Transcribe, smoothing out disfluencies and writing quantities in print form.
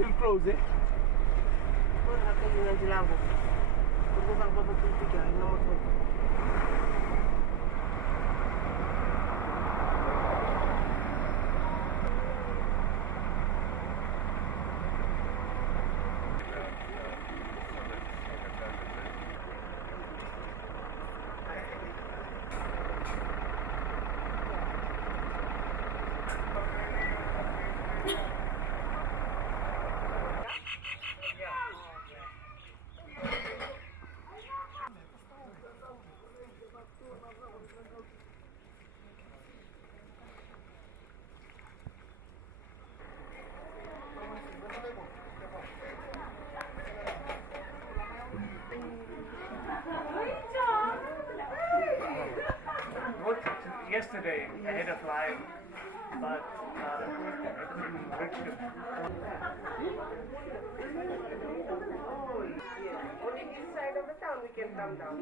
Still closed, eh? Pun akan dengan jelago. Tunggu sampai pukul 3 nomor 1. Yesterday I had a flight, but I couldn't reach him. Only this side of the town we can come down.